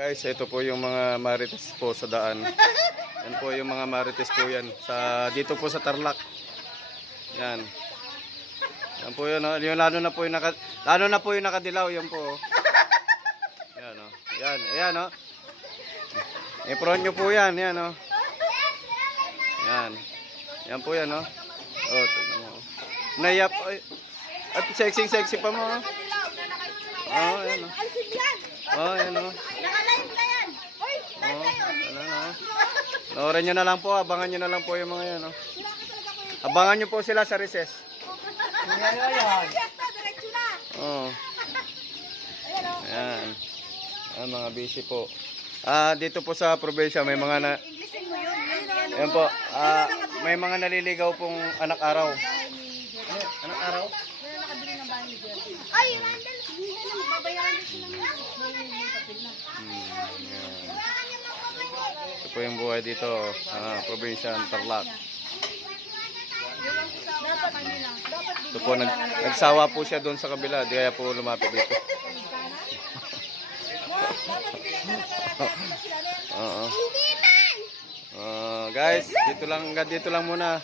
Guys, ito po yung mga marites po sa daan. Yan po yung mga marites po yan. Dito po sa Tarlac. Yan. Yan po yun, oh. Yung lalo na po yung nakadilaw, yan po. Oh. Yan, oh. Yan, ayan, oh. I-front nyo po yan, yan, oh. Yan. Yan po yan, oh. Oh, tignan mo. Nayap, ay. At sexy pa mo, oh. Oh, yan, oh. Oh, yan, oh. Naka-live na yan. Hoy, live na yun. Ano na, oh. Noorin nyo na lang po, abangan nyo na lang po yung mga yan, oh. Abangan nyo po sila sa recess. Diretso na. Oh. Ayan. Ayan, mga busy po. Dito po sa probinsya may mga Inglesin mo yun. Ayan po. May mga naliligaw pong anak araw. Anak araw? Nakabili ng bahay ni Jerry. Ay, Randall. Babayaran din sila ng may papel na. Ito po yung buhay dito. Probinsya ng Tarlac. Dapat kanila. Ito po, nagsawa po siya doon sa kabila. Di kaya po lumapit dito. Oo. Guys, dito lang muna.